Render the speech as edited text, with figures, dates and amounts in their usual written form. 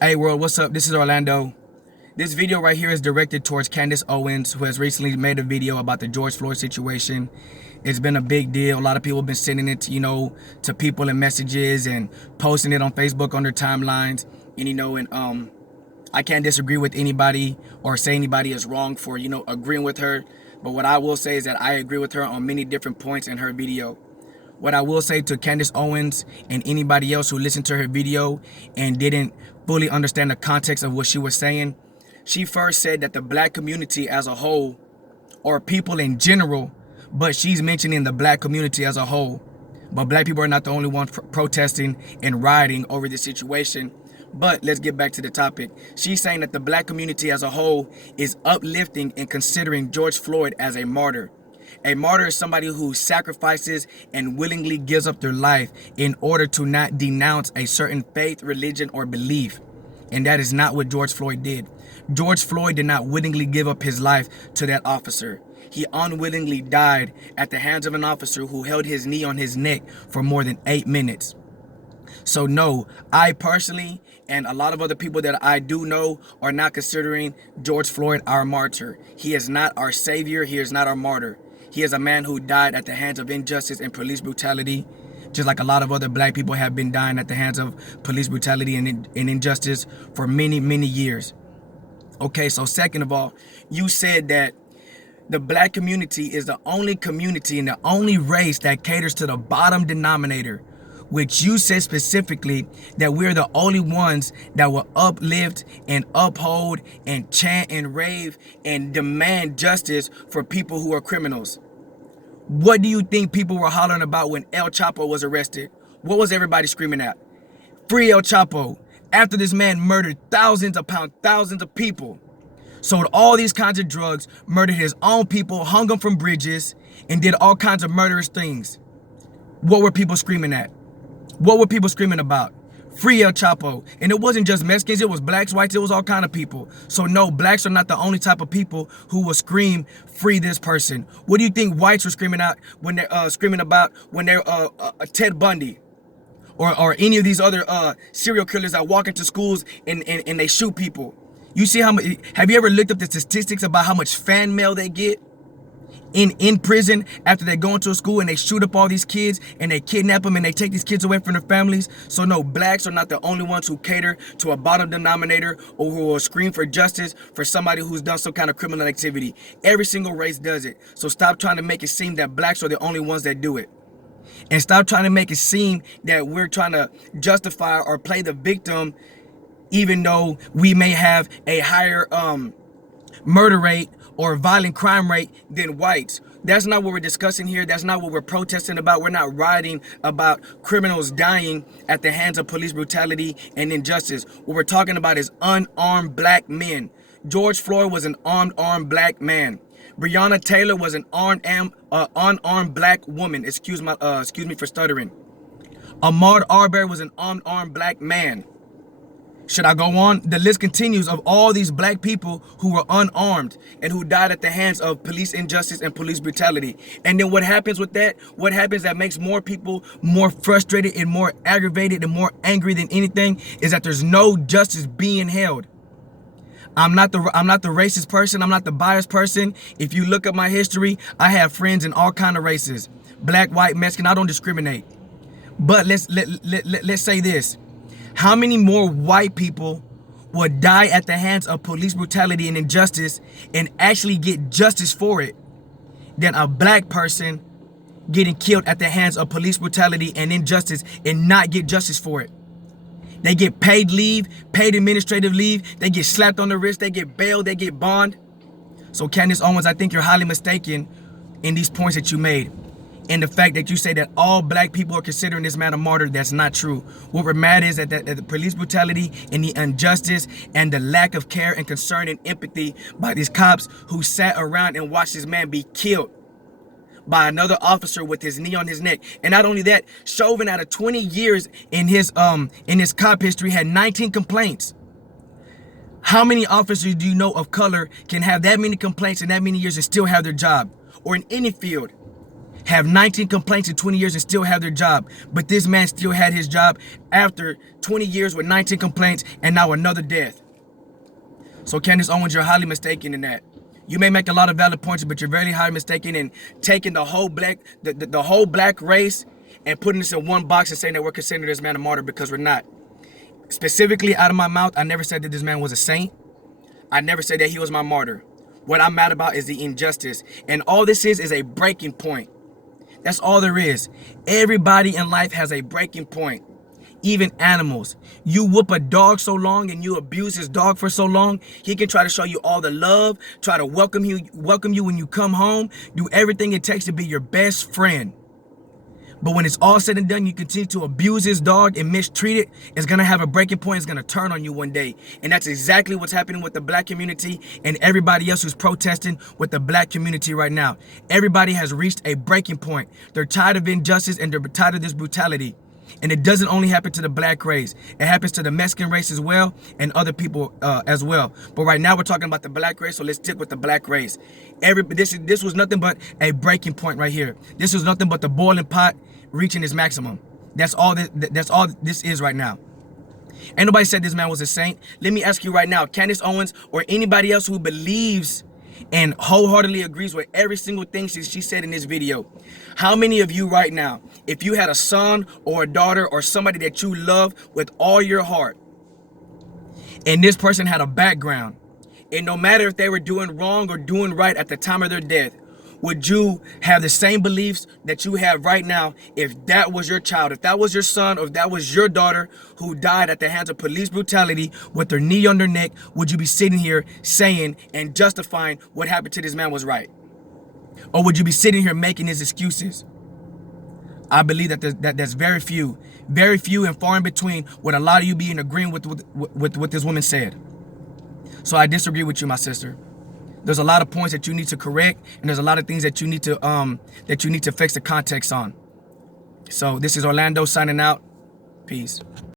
Hey world, what's up? This is Orlando. This video right here is directed towards Candace Owens, who has recently made a video about the George Floyd situation. It's been a big deal. A lot of people have been sending it, to people in messages and posting it on Facebook on their timelines. And I can't disagree with anybody or say anybody is wrong for, agreeing with her. But what I will say is that I agree with her on many different points in her video. What I will say to Candace Owens and anybody else who listened to her video and didn't fully understand the context of what she was saying, she first said that the black community as a whole, or people in general, but she's mentioning the black community as a whole. But black people are not the only ones protesting and rioting over this situation. But let's get back to the topic. She's saying that the black community as a whole is uplifting and considering George Floyd as a martyr. A martyr is somebody who sacrifices and willingly gives up their life in order to not denounce a certain faith, religion, or belief. And that is not what George Floyd did. George Floyd did not willingly give up his life to that officer. He unwillingly died at the hands of an officer who held his knee on his neck for more than 8 minutes. So no, I personally and a lot of other people that I do know are not considering George Floyd our martyr. He is not our savior. He is not our martyr. He is a man who died at the hands of injustice and police brutality, just like a lot of other black people have been dying at the hands of police brutality and injustice for many, many years. Okay, so second of all, you said that the black community is the only community and the only race that caters to the bottom denominator, which you said specifically that we're the only ones that will uplift and uphold and chant and rave and demand justice for people who are criminals. What do you think people were hollering about when El Chapo was arrested? What was everybody screaming at? Free El Chapo. After this man murdered thousands of people, sold all these kinds of drugs, murdered his own people, hung them from bridges, and did all kinds of murderous things. What were people screaming at? What were people screaming about? Free El Chapo. And it wasn't just Mexicans, it was blacks, whites, it was all kind of people. So no, blacks are not the only type of people who will scream, free this person. What do you think whites were screaming out when they're screaming about when they're Ted Bundy? Or any of these other serial killers that walk into schools and they shoot people. You see how much, have you ever looked up the statistics about how much fan mail they get in prison after they go into a school and they shoot up all these kids and they kidnap them and they take these kids away from their families? So no, blacks are not the only ones who cater to a bottom denominator or who will scream for justice for somebody who's done some kind of criminal activity. Every single race does it. So stop trying to make it seem that blacks are the only ones that do it. And stop trying to make it seem that we're trying to justify or play the victim, even though we may have a higher murder rate or violent crime rate than whites. That's not what we're discussing here. That's not what we're protesting about. We're not rioting about criminals dying at the hands of police brutality and injustice. What we're talking about is unarmed black men. George Floyd was an unarmed black man. Breonna Taylor was an unarmed black woman. Excuse me for stuttering. Ahmaud Arbery was an unarmed black man. Should I go on? The list continues of all these black people who were unarmed and who died at the hands of police injustice and police brutality. And then what happens with that? What happens that makes more people more frustrated and more aggravated and more angry than anything is that there's no justice being held. I'm not the racist person. I'm not the biased person. If you look at my history, I have friends in all kind of races. Black, white, Mexican, I don't discriminate. But let's say this. How many more white people would die at the hands of police brutality and injustice and actually get justice for it than a black person getting killed at the hands of police brutality and injustice and not get justice for it? They get paid leave, paid administrative leave, they get slapped on the wrist, they get bail, they get bond. So Candace Owens, I think you're highly mistaken in these points that you made. And the fact that you say that all black people are considering this man a martyr, that's not true. What we're mad is that the police brutality and the injustice and the lack of care and concern and empathy by these cops who sat around and watched this man be killed by another officer with his knee on his neck. And not only that, Chauvin, out of 20 years in his cop history, had 19 complaints. How many officers do you know of color can have that many complaints in that many years and still have their job? Or in any field, have 19 complaints in 20 years and still have their job. But this man still had his job after 20 years with 19 complaints and now another death. So Candace Owens, you're highly mistaken in that. You may make a lot of valid points, but you're very highly mistaken in taking the whole black race and putting this in one box and saying that we're considering this man a martyr, because we're not. Specifically out of my mouth, I never said that this man was a saint. I never said that he was my martyr. What I'm mad about is the injustice. And all this is a breaking point. That's all there is. Everybody in life has a breaking point. Even animals. You whoop a dog so long and you abuse his dog for so long, he can try to show you all the love, try to welcome you when you come home, do everything it takes to be your best friend. But when it's all said and done, you continue to abuse his dog and mistreat it, it's going to have a breaking point. It's going to turn on you one day. And that's exactly what's happening with the black community and everybody else who's protesting with the black community right now. Everybody has reached a breaking point. They're tired of injustice and they're tired of this brutality. And it doesn't only happen to the black race. It happens to the Mexican race as well and other people as well. But right now we're talking about the black race, so let's stick with the black race. This was nothing but a breaking point right here. This was nothing but the boiling pot reaching its maximum. That's all this is right now. Ain't nobody said this man was a saint. Let me ask you right now, Candace Owens or anybody else who believes and wholeheartedly agrees with every single thing she said in this video, how many of you right now, if you had a son or a daughter or somebody that you love with all your heart, and this person had a background, and no matter if they were doing wrong or doing right at the time of their death, would you have the same beliefs that you have right now if that was your child, if that was your son, or if that was your daughter who died at the hands of police brutality with their knee on their neck? Would you be sitting here saying and justifying what happened to this man was right? Or would you be sitting here making his excuses? I believe that that's very few and far in between with a lot of you being agreeing with what this woman said. So I disagree with you, my sister. There's a lot of points that you need to correct, and there's a lot of things that you need to fix the context on. So this is Orlando signing out. Peace.